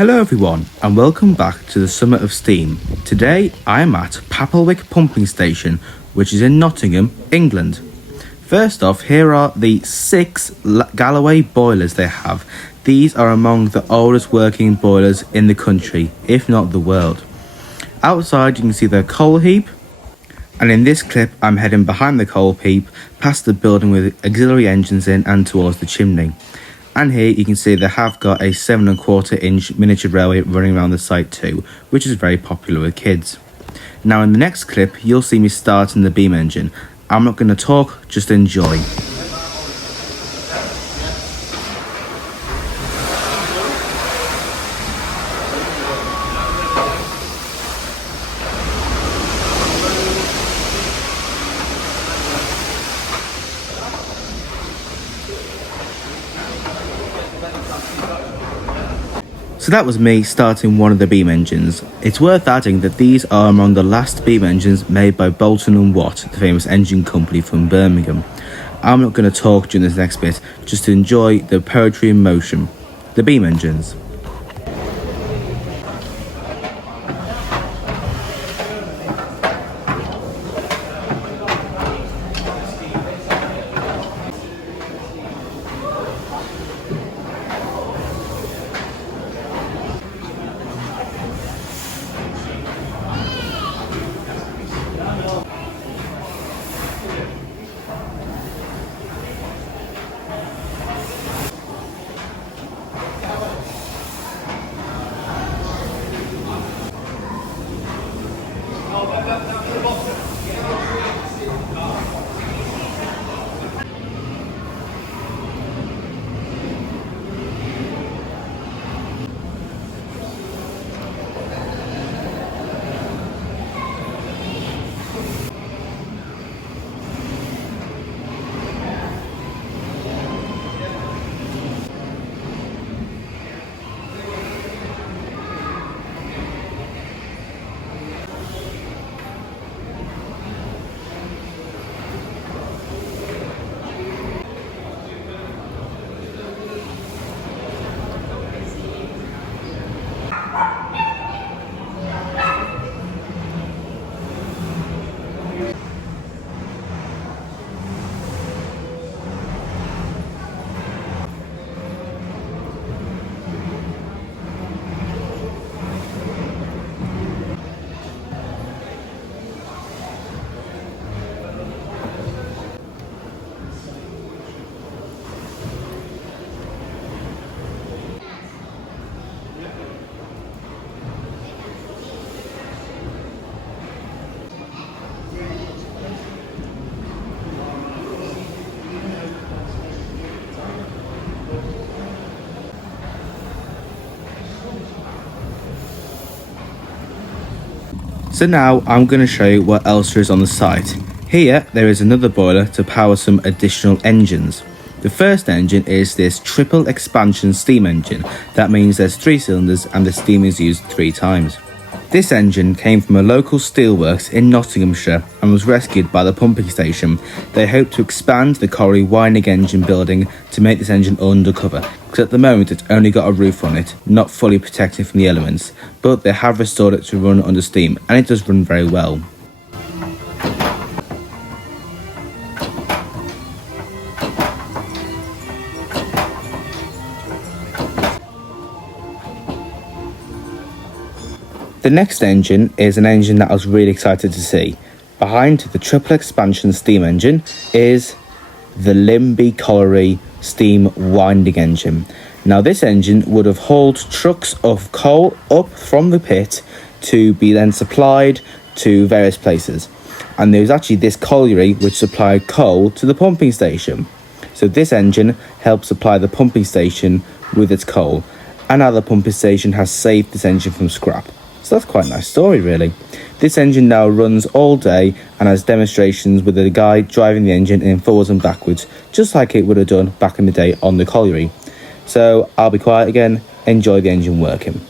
Hello everyone and welcome back to the Summer of Steam. Today I am at Papplewick pumping station, which is in Nottingham, England. First off, here are the 6 Galloway boilers they have. These are among the oldest working boilers in the country, if not the world. Outside you can see their coal heap, and in this clip I'm heading behind the coal heap, past the building with auxiliary engines in and towards the chimney. And here you can see they have got a 7¼ inch miniature railway running around the site too, which is very popular with kids. Now in the next clip you'll see me starting the beam engine. I'm not going to talk, just enjoy. So that was me starting one of the beam engines. It's worth adding that these are among the last beam engines made by Bolton & Watt, the famous engine company from Birmingham. I'm not going to talk during this next bit, just to enjoy the poetry in motion. The beam engines. So now I'm going to show you what else there is on the site. Here there is another boiler to power some additional engines. The first engine is this triple expansion steam engine. That means there's 3 cylinders and the steam is used 3 times. This engine came from a local steelworks in Nottinghamshire and was rescued by the pumping station. They hope to expand the colliery winding engine building to make this engine undercover, because at the moment it's only got a roof on it, not fully protected from the elements, but they have restored it to run under steam and it does run very well. The next engine is an engine that I was really excited to see. Behind the triple expansion steam engine is the Limby Colliery steam winding engine. Now this engine would have hauled trucks of coal up from the pit to be then supplied to various places. And there was actually this colliery which supplied coal to the pumping station. So this engine helped supply the pumping station with its coal. And now the pumping station has saved this engine from scrap. So that's quite a nice story really. This engine now runs all day and has demonstrations with a guy driving the engine in forwards and backwards, just like it would have done back in the day on the colliery. So I'll be quiet again, enjoy the engine working.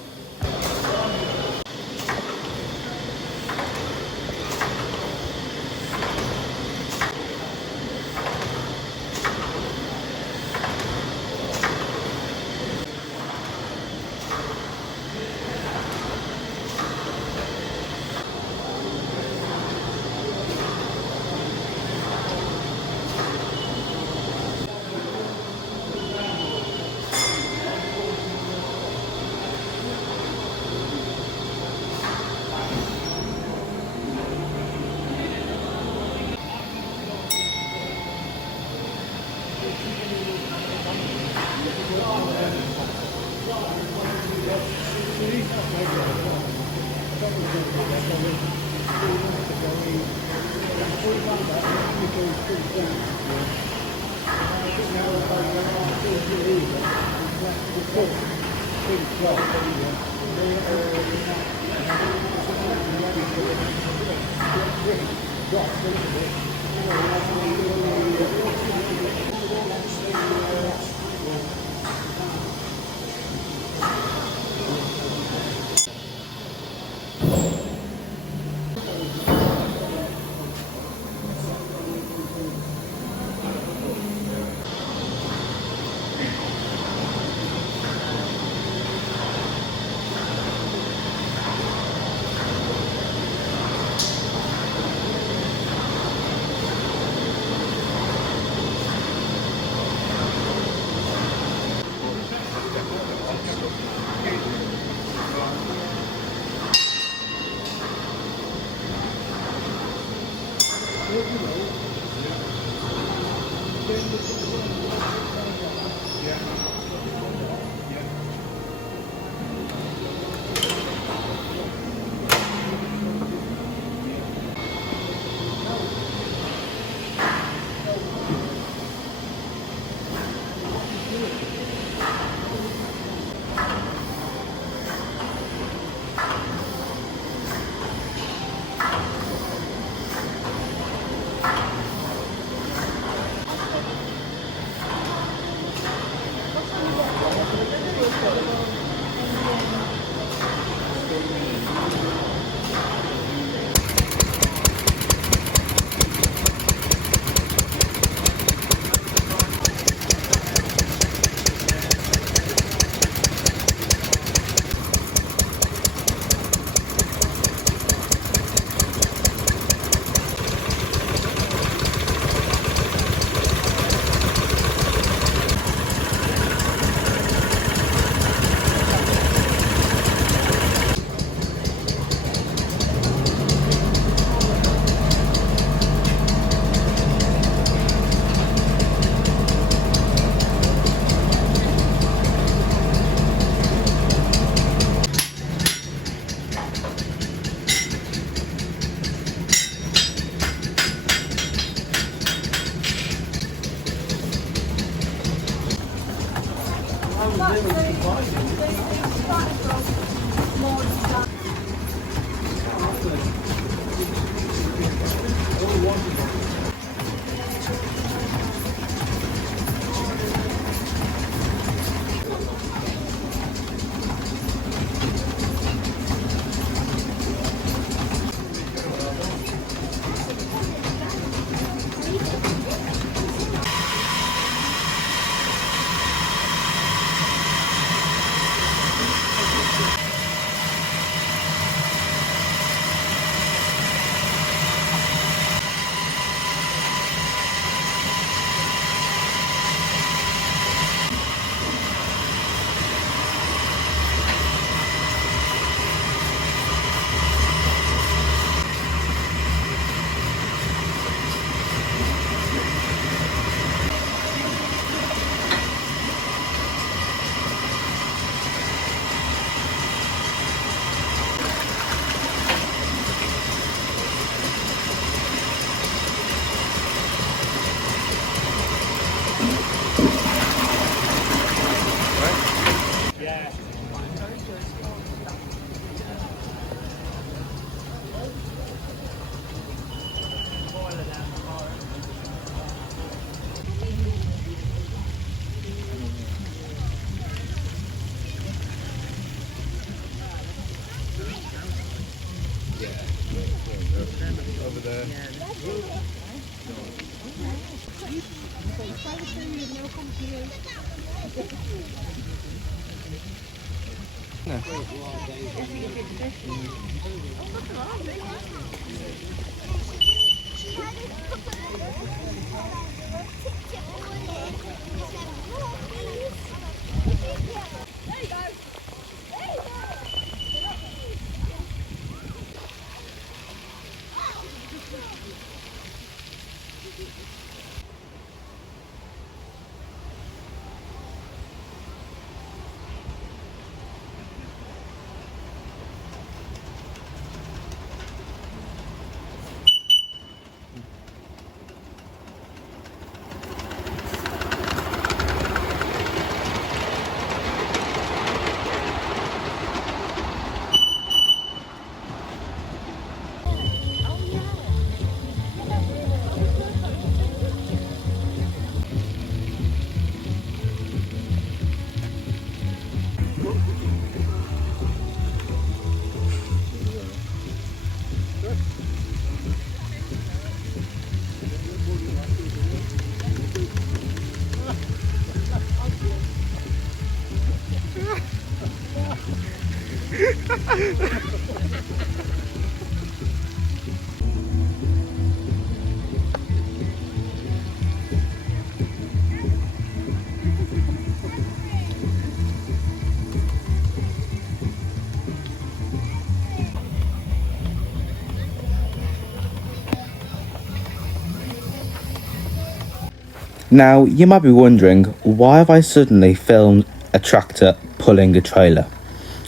Now, you might be wondering, why have I suddenly filmed a tractor pulling a trailer?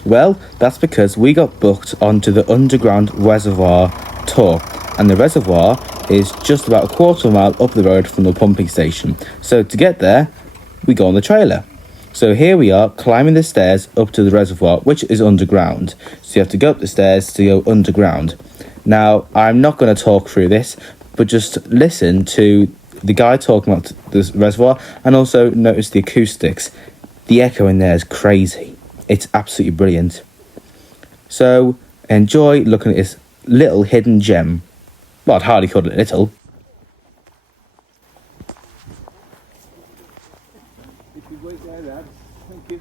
Well, that's because we got booked onto the underground reservoir tour, and the reservoir is just about a quarter of a mile up the road from the pumping station. So to get there, we go on the trailer. So here we are climbing the stairs up to the reservoir, which is underground. So you have to go up the stairs to go underground. Now, I'm not going to talk through this, but just listen to the guy talking about this reservoir, and also notice the acoustics. The echo in there is crazy. It's absolutely brilliant. So enjoy looking at this little hidden gem. Well, I'd hardly call it little. If you wait there, lad. Thank you.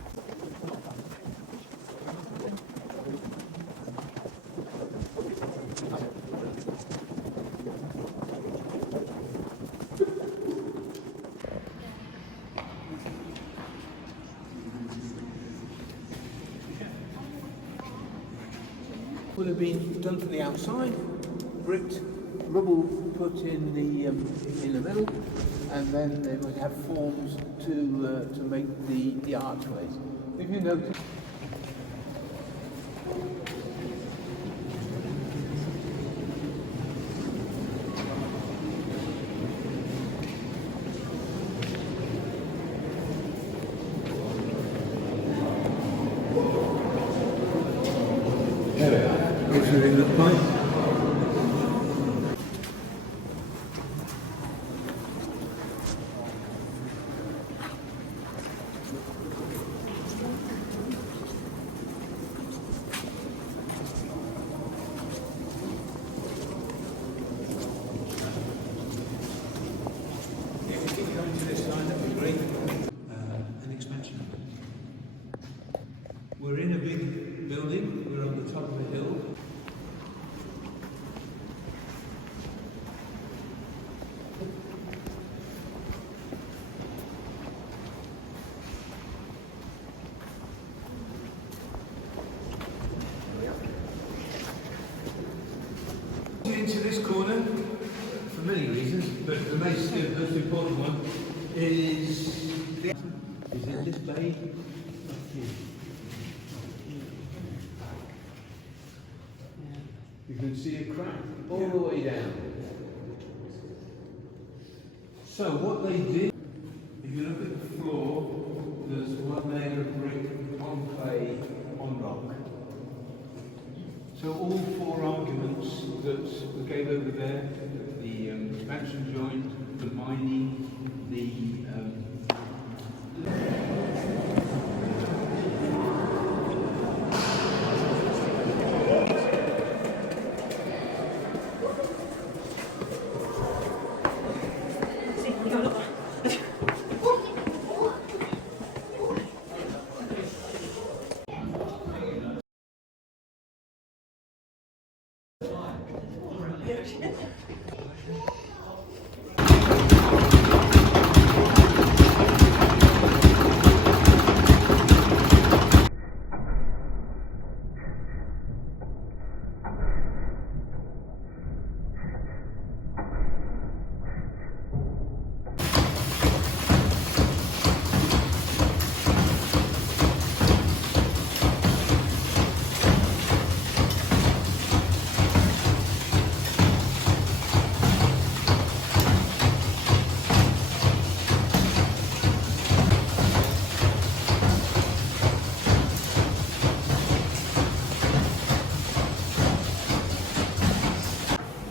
Would have been done from the outside, bricked, rubble put in the middle, and then they would have forms to make the archways. If you notice. Measuring the pipe. If we keep coming to this line, that would be great. An expansion. We're in a big building. We're on the top of a hill. Into this corner for many reasons, but the most important one is in this bay up here. You can see a crack all the way down. So what they did, if you look at the floor, there's one layer of brick, one clay, one rock. So all four arguments that we gave over there, the expansion joint, the mining,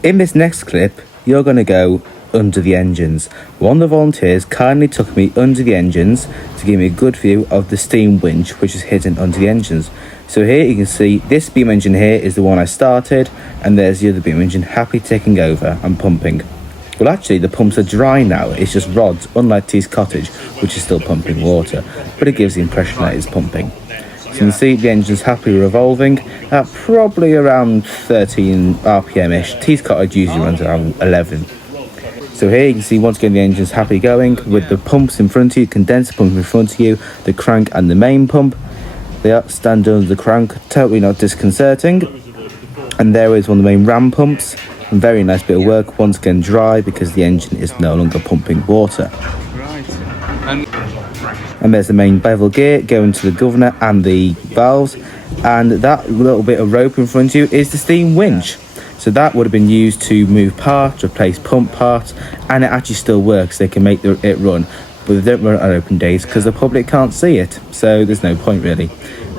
In this next clip, you're going to go under the engines. One of the volunteers kindly took me under the engines to give me a good view of the steam winch which is hidden under the engines. So here you can see this beam engine here is the one I started, and there's the other beam engine happy taking over and pumping. Well, actually the pumps are dry now, it's just rods, unlike T's cottage which is still pumping water, but it gives the impression that it's pumping. So you can see the engine's happily revolving at probably around 13 RPM-ish. Tees Cottage usually runs around 11. So here you can see once again the engine's happily going with the pumps in front of you, condenser pump in front of you, the crank and the main pump. They are stand under the crank, totally not disconcerting. And there is one of the main ram pumps. Very nice bit of work, once again dry because the engine is no longer pumping water. And there's the main bevel gear going to the governor and the valves. And that little bit of rope in front of you is the steam winch. So that would have been used to move parts, replace pump parts, and it actually still works. They can make it run, but they don't run on open days because the public can't see it. So there's no point really.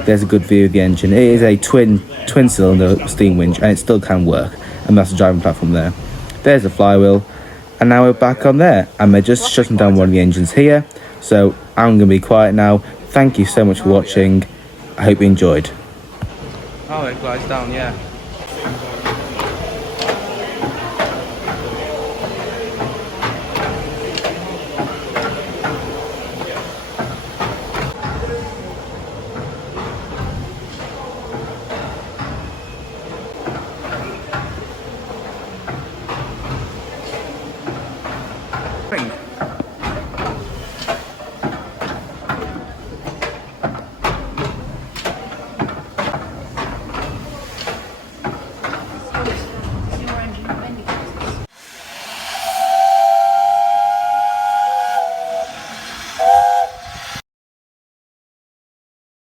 There's a good view of the engine. It is a twin cylinder steam winch, and it still can work. And that's the driving platform there. There's the flywheel, and now we're back on there, and they're just shutting down one of the engines here. So I'm gonna be quiet now. Thank you so much for watching. I hope you enjoyed. Oh, it glides down, yeah.